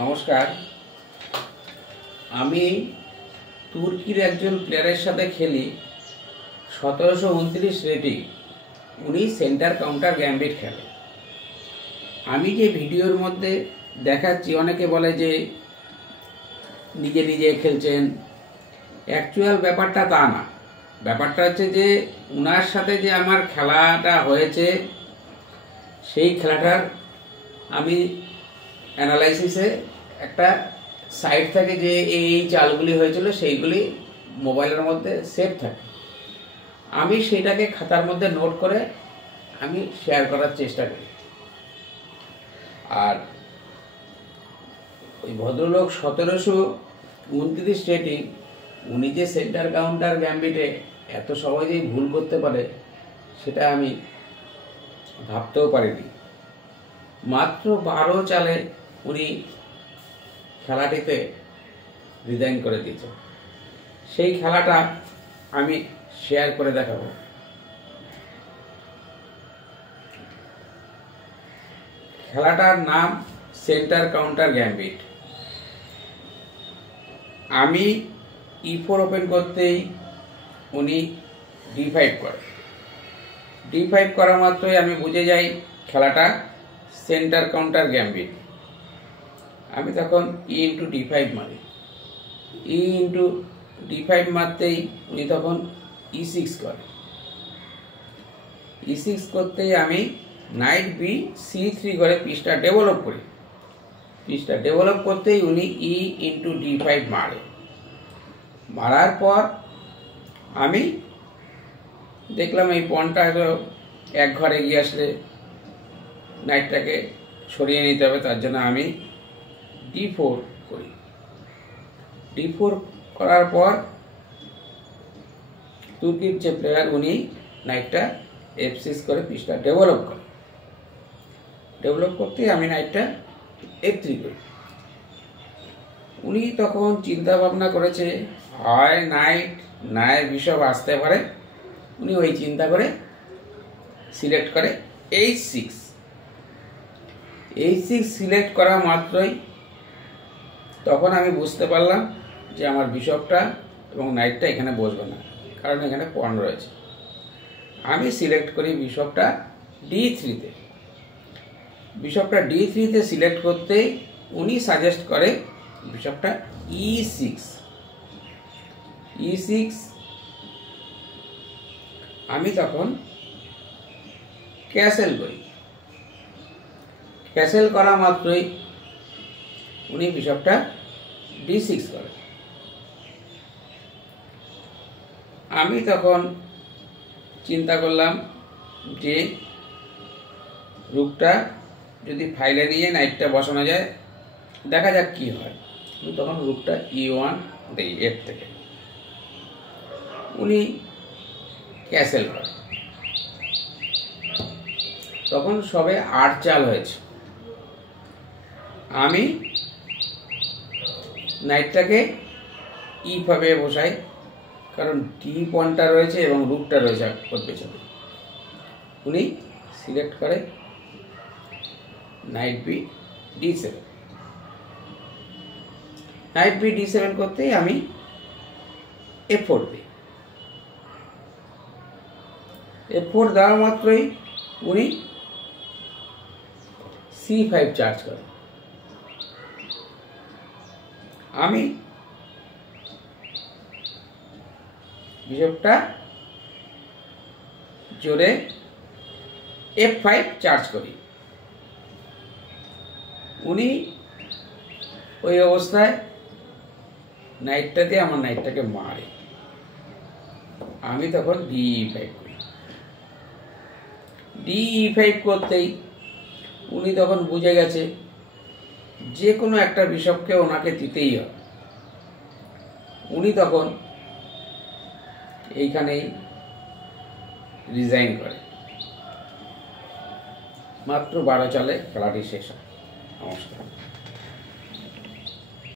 নমস্কার। আমি তুর্কির একজন প্লেয়ারের সাথে খেলি 1729 রেটিং। উনি সেন্টার কাউন্টার গ্যাম্বিট খেলে। আমি যে ভিডিওর মধ্যে দেখাচ্ছি, অনেকে বলে যে নিজে নিজে খেলছেন। অ্যাকচুয়াল ব্যাপারটা তা না। ব্যাপারটা হচ্ছে যে উনার সাথে যে আমার খেলাটা হয়েছে, সেই খেলাটার আমি অ্যানালাইসিসে একটা সাইট থাকে যে এই চালগুলি হয়েছিল, সেইগুলি মোবাইলের মধ্যে সেভ থাকে। আমি সেইটাকে খাতার মধ্যে নোট করে আমি শেয়ার করার চেষ্টা করি। আর ওই ভদ্রলোক 1729 রেটিং, উনি যে সেন্টার কাউন্টার গ্যাম্বিটে এত সহজেই ভুল করতে পারে সেটা আমি ভাবতেও পারিনি। মাত্র 12 চালে উনি খেলাটিতে রিজাইন করে দিয়েছেন। সেই খেলাটা আমি শেয়ার করে দেখাবো। খেলাটার নাম সেন্টার কাউন্টার গ্যাম্বিট। আমি E4 ওপেন করতেই উনি D5 করে। D5 করা মাত্রই আমি বুঝে যাই খেলাটা সেন্টার কাউন্টার গ্যাম্বিট। আমি তখন E*D5 মারি। E*D5 মারতেই উনি তখন E6 করে। E6 করতেই আমি নাইট B*C3 করে পিসটা ডেভেলপ করি। পিসটা ডেভেলপ করতেই উনি E*D5 মারে। মারার পর আমি দেখলাম এই পণটা এক ঘর এগিয়ে আসলে নাইটটাকে সরিয়ে নিতে হবে, তার জন্য আমি D4 করি। D4 করার পর তুর্কির যে প্লেয়ার, উনি নাইটটা F6 করে পিসটা ডেভেলপ করে। ডেভেলপ করতে আমি নাইটটা F3 করি। উনি তখন চিন্তা ভাবনা করেছে হয় নাইট নয় বিশপ আসতে পারে। উনি ওই চিন্তা করে সিলেক্ট করে H6। H6 সিলেক্ট করা মাত্রই তখন আমি বুঝতে পারলাম যে আমার বিশপটা এবং নাইটটা এখানে বসবে না, কারণ এখানে পণ রয়েছে। আমি সিলেক্ট করি বিশপটা D3-তে। বিশপটা D3-তে সিলেক্ট করতে উনি সাজেস্ট করে বিশপটা E6। E6 আমি তখন ক্যাসেল করি। ক্যাসেল করা মাত্রই উনি বিশপটা D6 করে। আমি তখন চিন্তা করলাম যে রুকটা যদি ফাইলে নিয়ে নাইটটা বসানো যায়, দেখা যাক কি হয়। তখন রুকটা E1 দেই F থেকে। উনি ক্যাসেল করে। তখন সবে 8 চাল হয়েছে। আমি নাইটটাকে E5 বসাই, কারণ ডি পয়েন্টটা রয়েছে এবং রুকটা রয়েছে ওর পেছনে। উনি সিলেক্ট করে নাইট B*D7। নাইট B*D7 করতেই আমি F4 দিই। F4 দেওয়া মাত্রই উনি C5 চার্জ করে। আমি বিশপটা জোরে F5 চার্জ করি। উনি ওই অবস্থায় নাইটটা দিয়ে আমার নাইটটাকে মারে। আমি তখন D5 করি। D5 করতেই উনি তখন বুঝে গেছে যে কোনো একটা বিশপকে ওনাকে দিতেই হবে। উনি তখন এইখানেই রিজাইন করে। মাত্র 12 চালে খেলাটি শেষ হয়। নমস্কার।